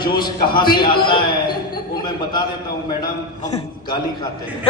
जोश कहाँ से आता है वो मैं बता देता हूँ मैडम, हम गाली खाते हैं।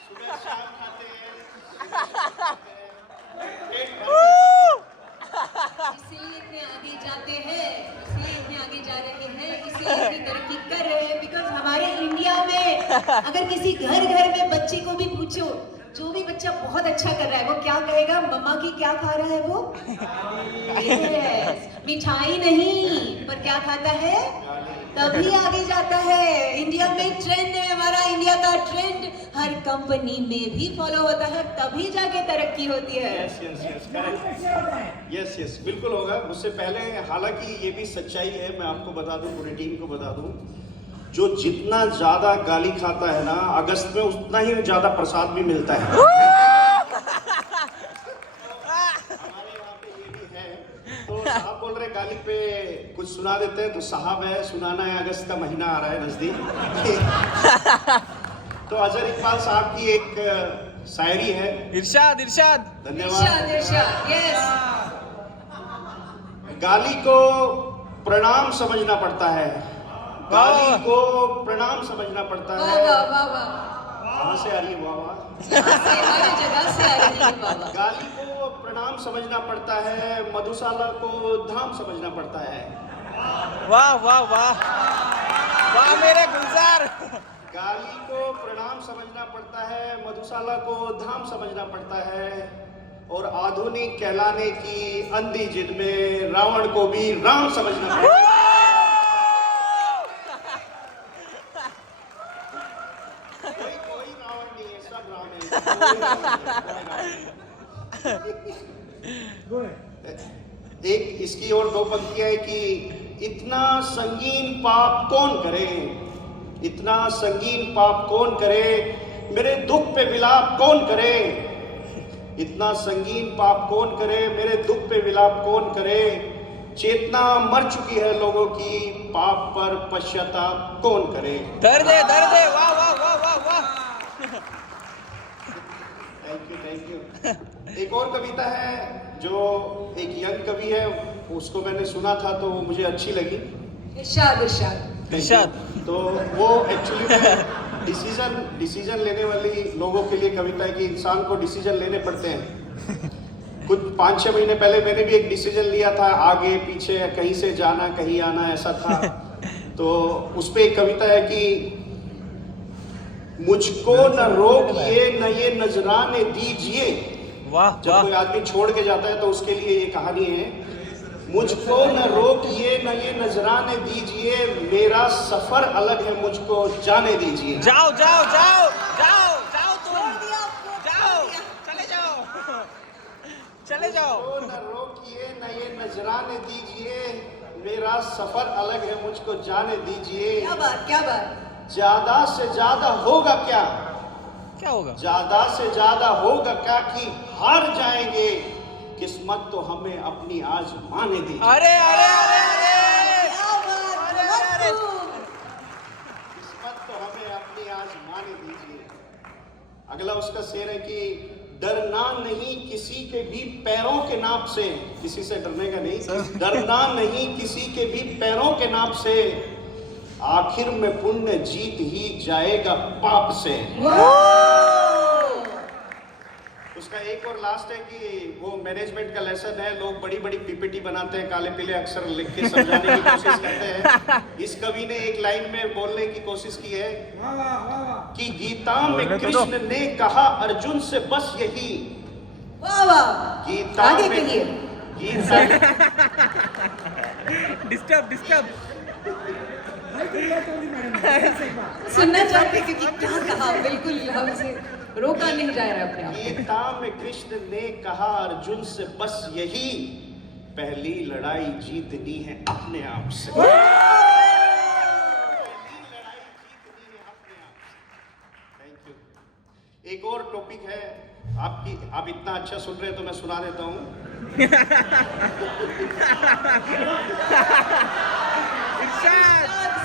सुबह शाम खाते हैं, इसीलिए इतने आगे जाते हैं, इसीलिए इतने आगे जा रहे हैं, इसीलिए इतनी तरक्की कर रहे हैं। बिकॉज हमारे इंडिया में अगर किसी घर में बच्चे को भी पूछो, जो भी बच्चा बहुत अच्छा कर रहा है वो क्या कहेगा, मम्मा की क्या खा रहा है वो? yes, मिठाई नहीं, पर क्या खाता है? तभी आगे जाता है। इंडिया में ट्रेंड है हमारा, इंडिया का ट्रेंड हर कंपनी में भी फॉलो होता है, तभी जाके तरक्की होती है। यस बिल्कुल होगा। उससे पहले हालांकि ये भी सच्चाई है, मैं आपको बता दूं, पूरी टीम को बता दूं, जो जितना ज्यादा गाली खाता है ना, अगस्त में उतना ही ज्यादा प्रसाद भी मिलता है। हमारे यहाँ पे ये भी है। तो साहब बोल रहे गाली पे कुछ सुना देते हैं, तो साहब है सुनाना है, अगस्त का महीना आ रहा है नजदीक। तो अजहर इकबाल साहब की एक शायरी है। इरशाद। धन्यवाद। यस। गाली को प्रणाम समझना पड़ता है, गाली को प्रणाम समझना पड़ता है। कहाँ से आ रही है वाह? हर जगह से आ रही है बाबा। गाली को प्रणाम समझना पड़ता है, मधुशाला को धाम समझना पड़ता है। वाह वाह वाह वाह मेरे गुलजार। गाली को प्रणाम समझना पड़ता है, मधुशाला को धाम समझना पड़ता है, और आधुनिक कहलाने की अंधी जिद में रावण को भी राम समझना पड़ता है। कोई रावण नहीं है, सब राम है। एक इसकी और दो पंक्तियां है कि इतना संगीन पाप कौन करे, इतना संगीन पाप कौन करे, मेरे दुख पे विलाप कौन करे, इतना संगीन पाप कौन करे, मेरे दुख पे विलाप कौन करे, चेतना मर चुकी है लोगों की, पाप पर पश्चाताप कौन करे। दर्द है वाह वाह वाह वाह वाह। Thank you. एक और कविता है जो एक यंग कवि है, उसको मैंने सुना था तो मुझे अच्छी लगी। इरशाद। तो वो एक्चुअली डिसीजन लेने वाली लोगों के लिए कविता है कि इंसान को डिसीजन लेने पड़ते हैं। कुछ 5-6 महीने पहले मैंने भी एक डिसीजन लिया था, आगे पीछे कहीं से जाना कहीं आना ऐसा था। तो उस पे एक कविता है कि मुझको न रोकिए न ये नजराने दीजिए। वाह जब कोई आदमी छोड़ के जाता है तो उसके लिए ये कहानी है, मुझको न रोकिए न ये नजराने दीजिए, मेरा सफर अलग है मुझको जाने दीजिए। जाओ तुम जाओ, चले जाओ। मुझको न रोकिए न ये नजराने दीजिए, मेरा सफर अलग है मुझको जाने दीजिए। क्या बात। ज्यादा से ज्यादा होगा क्या होगा? ज्यादा से ज्यादा होगा क्या कि हार जाएंगे, किस्मत तो हमें अपनी आजमाने दीजिए। अरे किस्मत तो हमें अपनी आजमाने दीजिए। अगला उसका शेर है कि डरना नहीं किसी के भी पैरों के नाप से, किसी से डरने का नहीं, डरना नहीं किसी के भी पैरों के नाप से, आखिर में पुण्य जीत ही जाएगा पाप से। उसका एक और लास्ट है कि वो मैनेजमेंट का लेसन है, लोग बड़ी बड़ी पीपीटी बनाते हैं, काले पीले अक्षर लिख के समझाने की कोशिश करते हैं। इस कवि ने एक लाइन में बोलने की कोशिश की है कि गीता में कृष्ण ने कहा अर्जुन से बस यही। गीता आगे में के लिए गीता डिस्टर्ब। सुनना चाहते क्योंकि क्या कहा, बिल्कुल हमसे रोका नहीं जा रहा अपने आप। गीता में कृष्ण ने कहा अर्जुन से बस यही, पहली लड़ाई जीतनी है अपने आप से। Thank you. एक और टॉपिक है आपकी, आप इतना अच्छा सुन रहे हैं तो मैं सुना देता हूँ।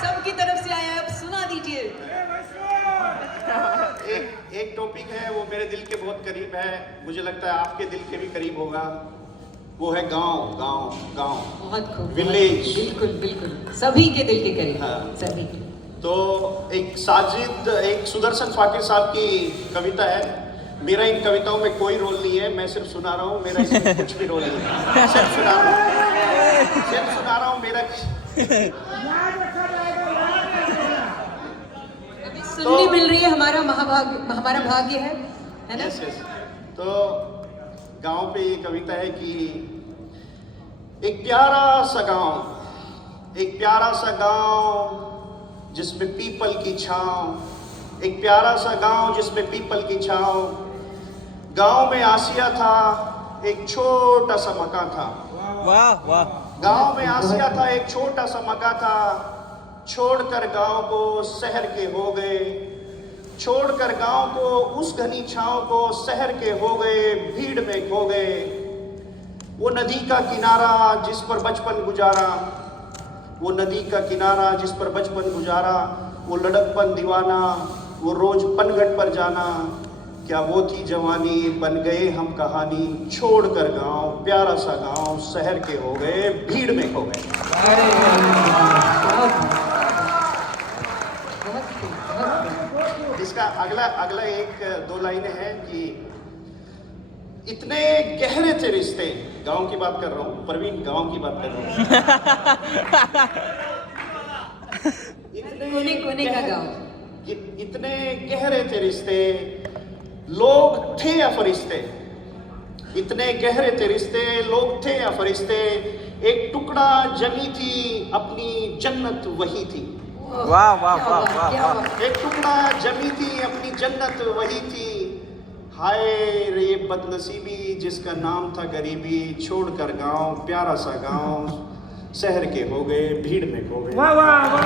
सबकी तरफ से आया, अब सुना दीजिए। एक टॉपिक है वो मेरे दिल के बहुत करीब है, मुझे लगता है आपके दिल के भी करीब होगा। वो है गांव गांव गांव, बहुत खूब, विलेज। बिल्कुल बिल्कुल, सभी के दिल के करीब, हाँ। सभी के। तो एक साजिद, एक सुदर्शन फाकिर साहब की कविता है। मेरा इन कविताओं में कोई रोल नहीं है, मैं सिर्फ सुना रहा हूँ, मेरा इसमें कुछ भी रोल नहीं है, सिर्फ सुना रहा हूँ मेरा। अभी सुनने मिल रही है, हमारा भाग्य है ना? Yes yes. तो गांव पे ये कविता है कि एक प्यारा सा गांव, एक प्यारा सा गांव जिसमें पीपल की छांव, एक प्यारा सा गांव जिसमें पीपल की छांव। गांव में आसिया था, एक छोटा सा मकान था। वाह वाह। गांव में आसिया था, एक छोटा सा मकान था। छोड़कर गांव को शहर के हो गए, छोड़कर गांव को उस घनी छांव को शहर के हो गए, भीड़ में खो गए। वो नदी का किनारा जिस पर बचपन गुजारा, वो नदी का किनारा जिस पर बचपन गुजारा, वो लड़कपन दीवाना, वो रोज पनघट पर जाना। क्या वो थी जवानी, बन गए हम कहानी। छोड़कर गांव, प्यारा सा गांव, शहर के हो गए, भीड़ में खो गए। इसका अगला एक दो लाइनें हैं कि इतने गहरे थे रिश्ते, गांव की बात कर रहा हूँ, परवीन गांव की बात कर रहा हूँ। कोने का गांव, इतने गहरे थे रिश्ते, लोग थे या फरिश्ते। इतने गहरे थे रिश्ते, लोग थे या फरिश्ते। एक टुकड़ा जमी थी, अपनी जन्नत वही थी। वाह वाह वाह वाह वाह। एक टुकड़ा जमी थी, अपनी जन्नत वही थी। हाय रे बदनसीबी जिसका नाम था गरीबी। छोड़कर गांव, प्यारा सा गांव, शहर के हो गए, भीड़ में खो गए। वाह वाह वाह।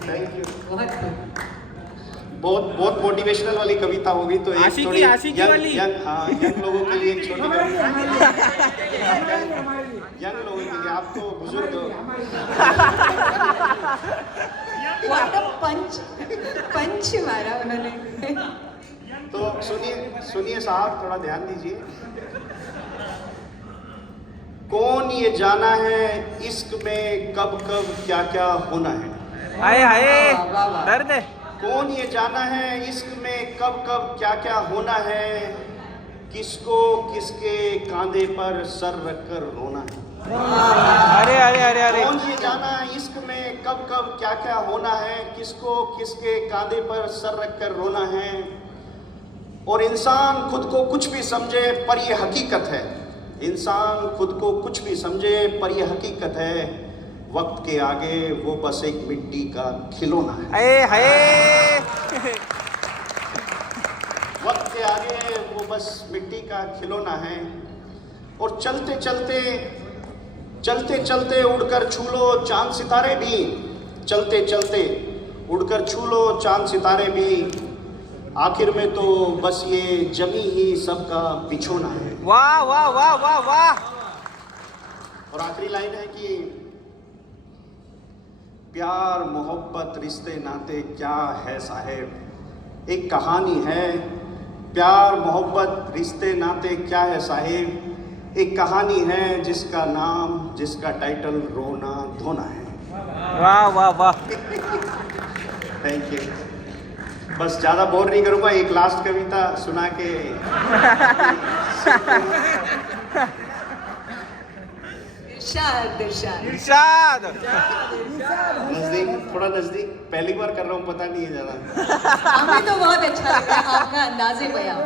Thank you. बहुत बहुत मोटिवेशनल वाली कविता होगी, तो एक थोड़ी आशिकी वाली। यंग लोगों के लिए एक छोटी कविता। यंग लोगों के लिए, आप तो बुजुर्ग हो। पंच मारा उन्होंने। तो सुनिए साहब, थोड़ा ध्यान दीजिए। कौन ये जाना है इश्क में कब कब क्या क्या होना है। हाय हाय, दर्द है। कौन ये जाना है इश्क में कब कब क्या क्या होना है। किसको किसके कांधे पर सर रखकर रोना है। अरे अरे अरे अरे। कौन ये जाना है इश्क में कब कब क्या क्या होना है। किसको किसके कांधे पर सर रखकर रोना है। और इंसान खुद को कुछ भी समझे पर ये हकीकत है। इंसान खुद को कुछ भी समझे पर ये हकीकत है। वक्त के आगे वो बस एक मिट्टी का खिलौना है। हाय हाय। वक्त के आगे वो बस मिट्टी का खिलौना है। और चलते चलते उड़कर छू लो चांद सितारे भी। चलते चलते उड़कर छू लो चांद सितारे भी। आखिर में तो बस ये जमी ही सबका बिछोना है। वाह वाह वाह वाह वाह। और आखिरी लाइन है कि प्यार मोहब्बत रिश्ते नाते क्या है साहेब। एक कहानी है। प्यार मोहब्बत रिश्ते नाते क्या है साहेब। एक कहानी है जिसका नाम, जिसका टाइटल रोना धोना है। वाह वाह वाह। Thank you. बस ज़्यादा बोर नहीं करूँगा, एक लास्ट कविता सुना के इरशाद। नजदीक, थोड़ा नजदीक, पहली बार कर रहा हूँ, पता नहीं है ज़्यादा। हमें तो बहुत अच्छा लगा आपका अंदाजे बयां,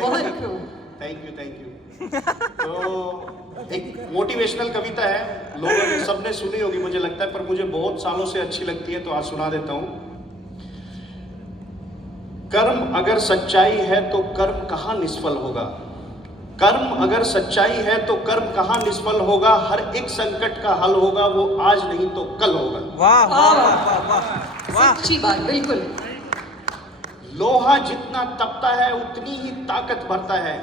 बहुत खूब। Thank you. तो एक मोटिवेशनल कविता है, लोगों ने सबने सुनी होगी मुझे लगता है, पर मुझे बहुत सालों से अच्छी लगती है, तो आज सुना देता हूँ। कर्म अगर सच्चाई है तो कर्म कहाँ निष्फल होगा। कर्म अगर सच्चाई है तो कर्म कहाँ निष्फल होगा। हर एक संकट का हल होगा, वो आज नहीं तो कल होगा। वाह वाह वाह वाह वाह। सच्ची बात, बिल्कुल। लोहा जितना तपता है उतनी ही ताकत भरता है।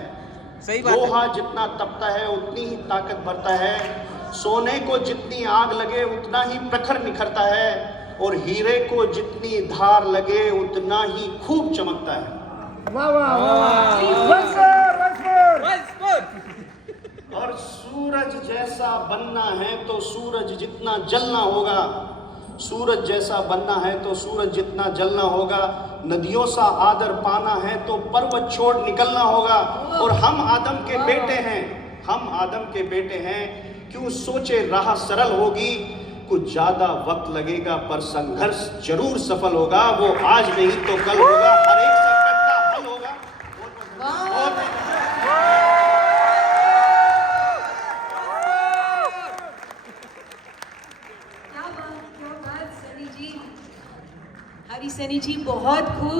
सही बात है। लोहा जितना तपता है उतनी ही ताकत भरता है। सोने को जितनी आग लगे उतना ही प्रखर निखरता है। और हीरे को जितनी धार लगे उतना ही खूब चमकता है। वाह वाह वाह, once more, once more. Once more. और सूरज जैसा बनना है तो सूरज जितना जलना होगा, सूरज जैसा बनना है तो सूरज जितना जलना होगा। नदियों सा आदर पाना है तो पर्वत छोड़ निकलना होगा। और हम आदम के बेटे हैं, हम आदम के बेटे हैं, क्यों सोचे राह सरल होगी, कुछ ज्यादा वक्त लगेगा पर संघर्ष जरूर सफल होगा। वो आज नहीं तो कल होगा, हर एक संकट का हल होगा। बहुत क्या बात सनी जी, हरी सनी जी बहुत खूब।